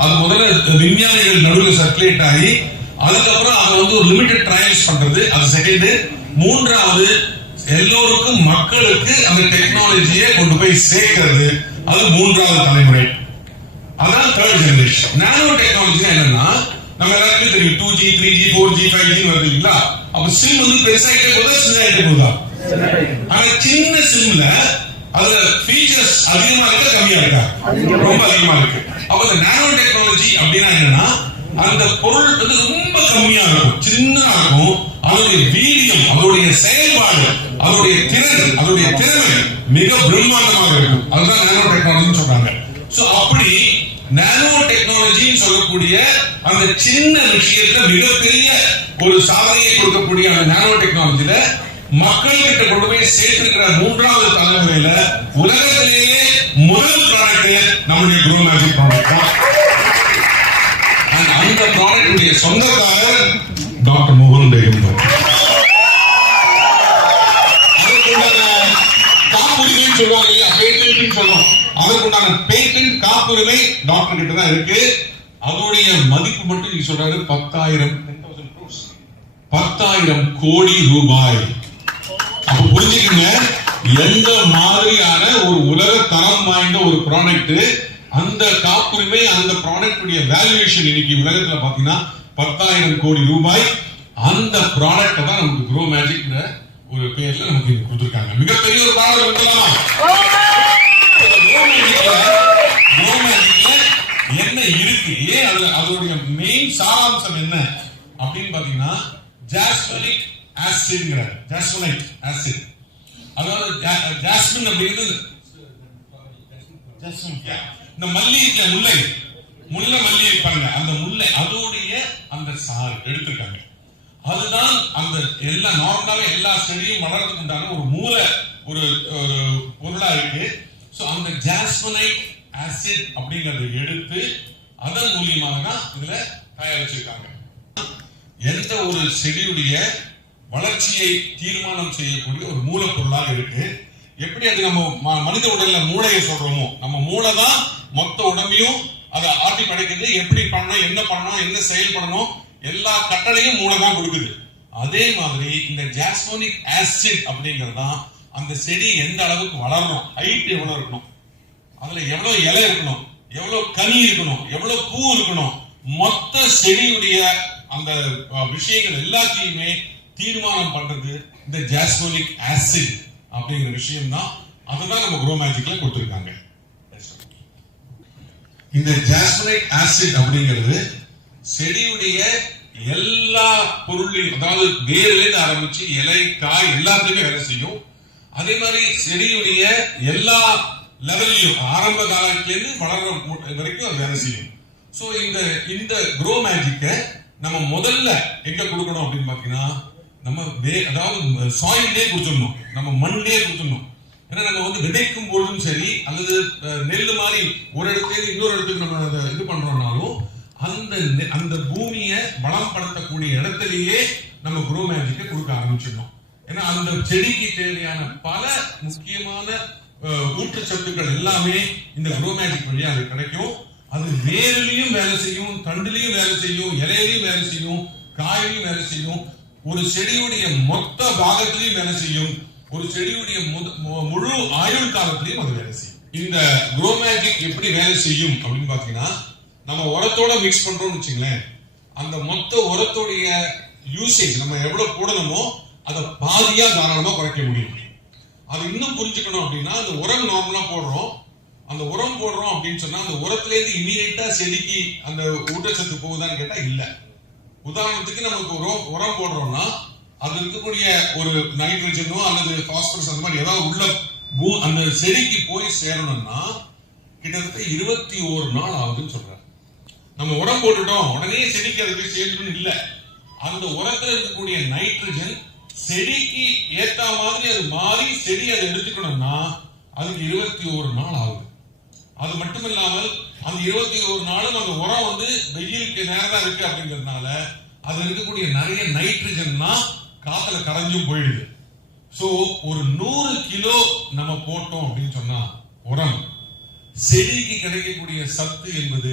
அது முதல்ல விஞ்ஞானிகள் நடுவில் சர்க்குலேட் ஆகி அதுக்கப்புறம் அதை வந்து ஒரு லிமிடெட் ட்ரையல்ஸ் பண்றது அது செகண்ட் மூன்றாவது எல்லோருக்கும் மக்களுக்கு அந்த டெக்னாலஜியை கொண்டு போய் சேர்க்கிறது. அது மூன்றாவது தலைமுறை. அதான் தேர்ட் ஜெனரேஷன் நானோ டெக்னாலஜி என்னன்னா நம்ம எல்லாருக்கும் தெரியும் two G three G four G five G வருது இல்லைங்களா? அப்ப சிம் வந்து பெருசாகிட்டே போதா சின்னதாகிட்டே போதா ஆனா சின்ன சிம்ல அதுல ஃபீச்சர்ஸ் அதிகமா இருக்கா கம்மியா இருக்கா? ரொம்ப அதிகமா இருக்கு. அப்ப இந்த நானோ டெக்னாலஜி அப்படின்னா என்னன்னா அந்த பொருள் வந்து ரொம்ப கம்மியா இருக்கும் சின்னதா இருக்கும். அதோடைய வீரியம் அதோடைய செயல்பாடு அதோடைய திறன் அதோடைய திறமை மிக பிரம்மாண்டமாக இருக்கும். அதுதான் நானோ டெக்னாலஜின்னு சொல்றாங்க. சோ அப்படி நானோ டெக்னாலஜின்னு சொல்லக்கூடிய அந்த சின்ன விஷயத்துல மிகப்பெரிய ஒரு சாதனையை கொடுக்கக்கூடிய அந்த நானோ டெக்னாலஜில மக்கள் கிட்ட கொண்டு போய் சேர்த்திருக்கிற மூன்றாவது தலைமுறையில உலகத்திலேயே முதல் ப்ராடக்ட் நம்முடைய குரோ மேஜிக் ப்ராடக்ட் தான். அந்த ப்ராடக்ட் உடைய சொந்தக்காரர் டாக்டர் மோகன் பேகம் தான் அதுக்குண்டான காப்புரிமைன்னு சொல்லுவாங்க இல்லையா? பேட்டன்ட்னு சொல்லுவோம். அதற்குண்டான பேட்டன்ட் காப்புரிமை டாக்டர் கிட்ட தான் இருக்கு. அதோடைய மதிப்பு மட்டும் நீங்க சொல்றாரு பத்தாயிரம் பத்தாயிரம் கோடி ரூபாய். அப்ப புரிஞ்சுக்கங்க. எந்த மாதிரியான ஒரு உலக தரம் வாய்ந்த ஒரு ப்ராடக்ட் அந்த காப்புரிமை அந்த ப்ராடக்ட் வேல்யூவேஷன் இன்னைக்கு உலகத்துல பாத்தீங்கன்னா பத்தாயிரம் கோடி ரூபாய். அந்த ப்ராடக்ட தான் நமக்கு க்ரோ மேஜிக் ஒரு பேர்ல நமக்கு கொடுத்துருக்காங்க. மிகப்பெரிய ஒரு ப்ராடக்ட் இருக்கலாமா என்ன இருக்கு? ஏன் அது அதோடைய மெயின் சாராம்சம் என்ன? அப்படின்னு பாத்தீங்கன்னா ஜாஸ்பனிக் ஆசிட்ங்கிற ஜாஸ்பனைட் ஆசிட் அதாவது ஜாஸ்மின் அப்படிங்கிறது. இந்த மல்லி முல்லை. முல்லை மல்லி இருப்பாங்க அந்த முல்லை அதோடைய அந்த சாறு எடுத்திருக்காங்க. அதுதான் அந்த எல்லா நார்மலாவே எல்லா செடியும் வளர்றதுக்கு உண்டான ஒரு மூல ஒரு ஒரு பொருளா இருக்கு. சோ அந்த ஜாஸ்மனைட் ஆசிட் அப்படிங்கறத எடுத்து அதன் மூலியமாக தான் இதுல தயாரிச்சிருக்காங்க. எந்த ஒரு செடியுடைய வளர்ச்சியை தீர்மானம் செய்யக்கூடிய ஒரு மூலப்பொருளாக இருக்கு. எப்படி அது நம்ம ம- மனித உடல்ல மூளையை சொல்றோமோ நம்ம மூளை தான் மொத்த உடம்பையும் அதை ஆட்டி படைக்குது. எப்படி பண்ணணும் என்ன பண்ணணும் என்ன செயல்படணும் எல்லா கட்டளையும் மூளை தான் கொடுக்குது. அதே மாதிரி இந்த ஜாஸ்மோனிக் ஆசிட் அப்படிங்கிறது தான் அந்த செடி எந்த அளவுக்கு வளரணும் ஹைட் எவ்வளவு இருக்கணும் அதுல எவ்வளவு இலை இருக்கணும் எவ்வளவு கனி இருக்கணும் எவ்வளவு பூ இருக்கணும் மொத்த செடியுடைய அந்த விஷயங்கள் எல்லாத்தையுமே தீர்மானம் பண்றது இந்த ஜாஸ்மோனிக் ஆசிட் அப்படிங்கிற விஷயம் தான் அதுதான் நம்ம குரோ மேஜிக்ல கொடுத்துருக்காங்க. இந்த ஜாஸ்மனிக் ஆசிட் அப்படிங்கிறது செடியுடைய எல்லா பொருளையும் அதாவது வேர்லேருந்து ஆரம்பிச்சு இலை காய் எல்லாத்தையுமே வேலை செய்யும். அதே மாதிரி செடியுடைய எல்லா லெவல்லையும் ஆரம்ப காலத்திலேருந்து வளர்ற வரைக்கும் அது வேலை செய்யும். ஸோ இந்த இந்த குரோ மேஜிக்கை நம்ம முதல்ல எங்க கொடுக்கணும் அப்படின்னு பாத்தீங்கன்னா நம்ம வே- அதாவது சாயிலே கொடுத்துடணும். நம்ம மண்ணிலே கொடுத்துடணும். ஏன்னா நம்ம வந்து விதைக்கும் பொழுதும் சரி அல்லது நெல் மாதிரி ஒரு இடத்துல இருந்து இன்னொரு இடத்துக்கு நம்ம அதை இது பண்றோம்னாலும் அந்த நெ- அந்த பூமியை வளம்படுத்தக்கூடிய இடத்திலேயே நம்ம குரோ மேஜிக்கை கொடுக்க ஆரம்பிச்சிடணும். ஏன்னா அந்த செடிக்கு தேவையான பல முக்கியமான ஊட்டச்சத்துக்கள் எல்லாமே இந்த குரோ மேஜிக் வழியா அது கிடைக்கும். அது வேர்லயும் வேலை செய்யும் தண்டுலையும் வேலை செய்யும் இலையிலையும் வேலை செய்யும் காயிலையும் வேலை செய்யும். ஒரு செடியுடைய மொத்த பாகத்திலையும் வேலை செய்யும். ஒரு செடியுடைய முத- மு- முழு ஆயுள் காலத்திலையும் அது வேலை செய்யும். இந்த குரோ மேஜிக் எப்படி வேலை செய்யும் அப்படின்னு பாத்தீங்கன்னா நம்ம உரத்தோட மிக்ஸ் பண்றோம்னு வச்சுங்களேன். அந்த மொத்த உரத்தோடைய யூசேஜ் நம்ம எவ்வளவு போடணுமோ அதை பாதியா தாராளமா குறைக்க முடியும். அது இன்னும் புரிஞ்சுக்கணும் அப்படின்னா அந்த உரம் நார்மலா போடுறோம். அந்த உரம் போடுறோம் அப்படின்னு சொன்னா அந்த உரத்துல இருந்து இமீடியட்டா செடிக்கு அந்த ஊட்டச்சத்து போகுதான்னு கேட்டா இல்லை. உதாரணத்துக்கு நமக்கு உரம் உரம் போடுறோம்னா அது இருக்கக்கூடிய ஒரு நைட்ரஜனோ அல்லது பாஸ்பரஸ் அந்த மாதிரி ஏதாவது உள்ள பூ- அந்த செடிக்கு போய் சேரணும்னா கிட்டத்தட்ட இருபத்தி ஓரு நாள் ஆகுதுன்னு சொல்றாரு. நம்ம உரம் போட்டுட்டோம் உடனே செடிக்கு அது போய் சேர்க்கணும்னு இல்லை. அந்த உரத்துல இருக்கக்கூடிய நைட்ரஜன் செடிக்கு ஏத்த மாதிரி அது மாறி செடி அதை எடுத்துக்கணும்னா அதுக்கு இருபத்தி ஓரு நாள் ஆகுது. அது மட்டும் இல்லாமல் அந்த இருபத்தி ஒரு நாளும் அந்த உரம் வந்து வெயிலுக்கு நேரம் இருக்கு அப்படிங்கிறதுனால அதுல இருக்கக்கூடிய நிறைய நைட்ரஜன்னா காத்துல கரைஞ்சும் போயிடுது. சோ ஒரு நூறு கிலோ நம்ம போட்டோம் அப்படின்னு சொன்னா உரம் செடிக்கு கிடைக்கக்கூடிய சத்து என்பது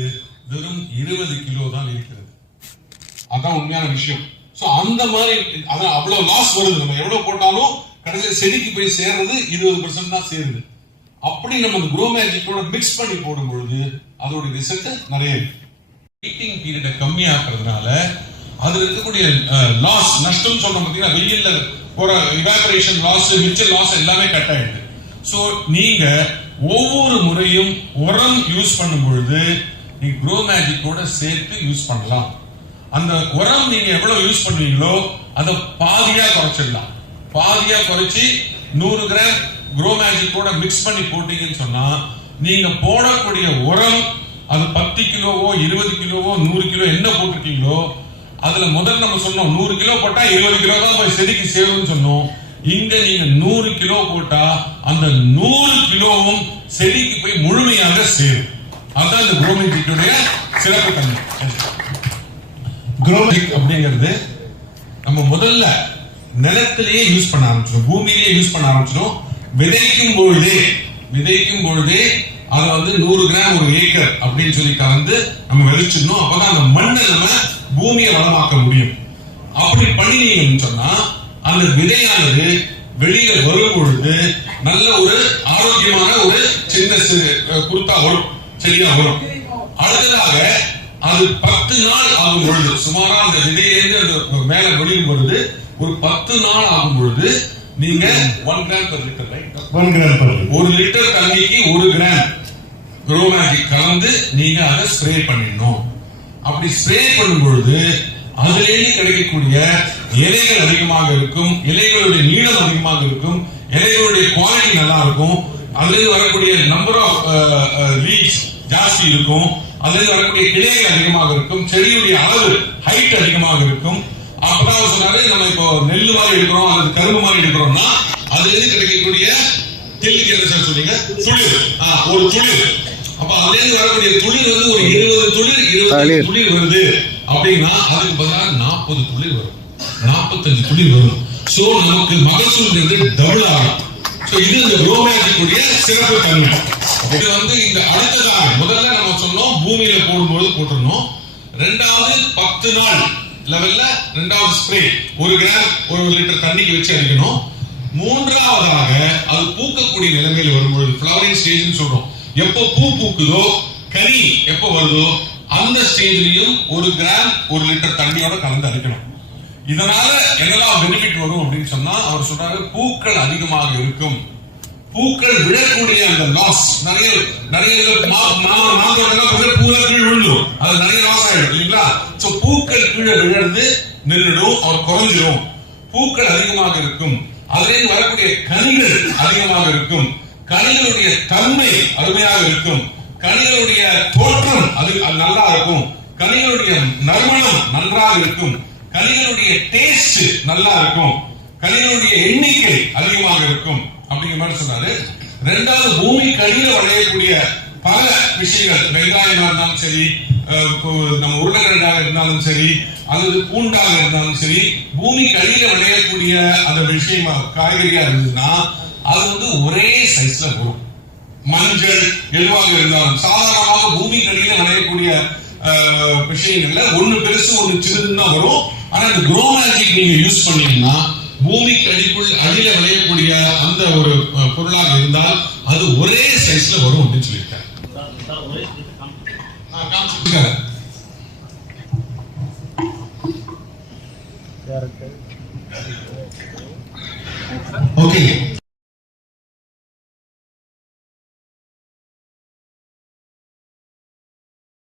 வெறும் இருபது கிலோ தான் இருக்கிறது. அதான் உண்மையான விஷயம். சோ அந்த மாதிரி அதான் அவ்வளவு லாஸ் வருது. நம்ம எவ்வளவு போட்டாலும் கடைசியில் செடிக்கு போய் சேர்றது இருபது பர்சன்ட் தான் சேருது. அப்படி நம்ம அந்த க்ரோ மேஜிக்கோட மிக்ஸ் பண்ணி போடும் பொழுது அதோட ரிசல்ட் நிறைய வெயிட்டிங் பீரியட கம்மியாக்குறதுனால அதுல இருக்கக்கூடிய லாஸ் நஷ்டம் சொல்றோம் பார்த்தீங்கன்னா வெயில்ல போற இவாபரேஷன் லாஸ் மிச்ச லாஸ் எல்லாமே கட் ஆயிடுது. ஸோ நீங்க ஒவ்வொரு முறையும் உரம் யூஸ் பண்ணும் பொழுது நீங்க க்ரோ மேஜிக்கோட சேர்த்து யூஸ் பண்ணலாம். அந்த உரம் நீங்க எவ்வளவு யூஸ் பண்ணுவீங்களோ அதை பாதியா குறைச்சிடலாம். பாதியா குறைச்சி நூறு கிராம் க்ரோ மேஜிக்கோட மிக்ஸ் பண்ணி போட்டீங்கன்னு சொன்னா நீங்க போடக்கூடிய உரம் அது பத்து கிலோவோ இருபது கிலோவோ நூறு கிலோ என்ன போட்டிருக்கீங்களோ அதுல முதல்ல நம்ம சொன்னோம் நூறு கிலோ போட்டா இருபது கிலோ தான் போய் செடிக்கு சேரும்னு சொன்னோம். இங்க நீங்க நூறு கிலோ போட்டா அந்த நூறு கிலோவும் செடிக்கு போய் முழுமையாக சேரும். அதுதான் இந்த குரோமேஜிக்குடைய சிறப்பு தன்மை. குரோமேஜிக் அப்படிங்கிறது நம்ம முதல்ல நிலத்திலேயே யூஸ் பண்ண ஆரம்பிச்சிடும் பூமியிலேயே யூஸ் பண்ண ஆரம்பிச்சிடும் விதைக்கும் பொழுதே விதைக்கும் பொழுதே அதை வந்து நூறு கிராம் ஒரு ஏக்கர் அப்படின்னு சொல்லி கலந்து நம்ம விதைச்சிடணும். அப்பதான் அந்த மண்ணை நம்ம பூமியை வளமாக்க முடியும். அப்படி பண்ணினீங்கன்னு சொன்னா அந்த விதையானது வெளியில வரும் பொழுது நல்ல ஒரு ஆரோக்கியமான ஒரு சின்ன குருத்தா வரும். செடியா வரும். அடுத்ததாக அது பத்து நாள் ஆகும் பொழுது சுமாரா அந்த விதையிலேருந்து அந்த மேல வெளியும் வருது. ஒரு பத்து நாள் ஆகும் பொழுது நீங்க one gram per litre right one gram per ஒரு லிட்டர் தண்ணிக்கு ஒரு கிராம் குரோமேஜிக் கலந்து நீங்க அதை ஸ்ப்ரே பண்ணிடணும். அப்படி ஸ்ப்ரே பண்ணும் பொழுது அதிலேருந்து கிடைக்கக்கூடிய இலைகள் அதிகமாக இருக்கும் இலைகளுடைய நீளம் அதிகமாக இருக்கும் இலைகளுடைய குவாலிட்டி நல்லா இருக்கும். அதிலிருந்து வரக்கூடிய நம்பர் ஆஃப் லீவ்ஸ் ஜாஸ்தி இருக்கும். அதிலிருந்து வரக்கூடிய கிளைகள் அதிகமாக இருக்கும் செடியுடைய அளவு ஹைட் அதிகமாக இருக்கும். அப்பதான் சொன்னாரு நம்ம இப்போ நெல் மாதிரி எடுக்கிறோம் அல்லது கரும்பு மாதிரி எடுக்கிறோம்னா அதுல இருந்து கிடைக்கக்கூடிய தெல்லுக்கு என்ன சார் சொன்னீங்க? துளிர் ஒரு துளிர் அப்ப அதுல இருந்து வரக்கூடிய துளிர் வந்து ஒரு இருபது துளிர் இருபது தளிர். துளிர் வருது. அப்படின்னா அதுக்கு பதிலாக நாற்பது துளிர் வரும். நாற்பத்தஞ்சு துளிர் வரும். சோ நமக்கு மகசூல் டபுள் ஆகும். சோ இது இந்த குரோமேஜிக்குடைய சிறப்பு தன்மை. இது வந்து இந்த அடுத்ததாக முதல்ல நம்ம சொன்னோம் பூமியில போடும்போது போட்டுருணும் ரெண்டாவது பத்து நாள். லெவல்ல ரெண்டாவது ஸ்ப்ரே ஒரு கிராம் ஒரு லிட்டர் தண்ணிக்கு வச்சு அடிக்கணும். மூன்றாவதாக அது பூக்கக்கூடிய நிலைமையில் வரும்பொழுது ஃபிளவரிங் ஸ்டேஜ்னு சொல்றோம். எப்போ பூ பூக்குதோ கனி எப்போ வருதோ அந்த ஸ்டேஜ்லயும் ஒரு கிராம் ஒரு லிட்டர் தண்ணியோட கலந்து அடிக்கணும். இதனால என்னெல்லாம் பெனிஃபிட் வரும் அப்படின்னு சொன்னா அவர் சொல்றாரு பூக்கள் அதிகமாக இருக்கும். பூக்கள் விழக்கூடிய அந்த லாஸ் நிறைய நிறைய மாதம் மா- மா- அது நிறைய லாஸ் ஆயிடும் இல்லைங்களா? சோ பூக்கள் கீழே விழுந்து நின்றுடும் அவர் குறைஞ்சிரும். பூக்கள் அதிகமாக இருக்கும். அதிலிருந்து வரக்கூடிய கனிகள் அதிகமாக இருக்கும். கனிகளுடைய தன்மை அருமையாக இருக்கும். கனிகளுடைய தோற்றம் அது நல்லா இருக்கும். கனிகளுடைய நறுமணம் நன்றாக இருக்கும். கனிகளுடைய டேஸ்ட் நல்லா இருக்கும். கனிகளுடைய எண்ணிக்கை அதிகமாக இருக்கும். அப்படிங்கிற மாதிரி சொன்னாரு. ரெண்டாவது பூமி கடியில விளையக்கூடிய பல விஷயங்கள் வெங்காயமா இருந்தாலும் சரி நம்ம உருளைக்கிழங்காக இருந்தாலும் சரி அல்லது பூண்டாக இருந்தாலும் சரி பூமி கடியில விளையக்கூடிய அந்த விஷயமா காய்கறியா இருந்ததுன்னா அது வந்து ஒரே சைஸ்ல வரும். மஞ்சள் எதுவாக இருந்தாலும் சாதாரணமாக பூமி கடியில விளையக்கூடிய விஷயங்கள்ல ஒண்ணு பெருசு ஒண்ணு சின்னதுன்னு தான் வரும். ஆனா இந்த குரோ மேஜிக் நீங்க யூஸ் பண்ணீங்கன்னா பூமிக்கு அடிக்குள் அடியில விளையக்கூடிய அந்த ஒரு பொருளாக இருந்தால் அது ஒரே சைஸ்ல வரும் அப்படின்னு சொல்லியிருக்காங்க. Okay.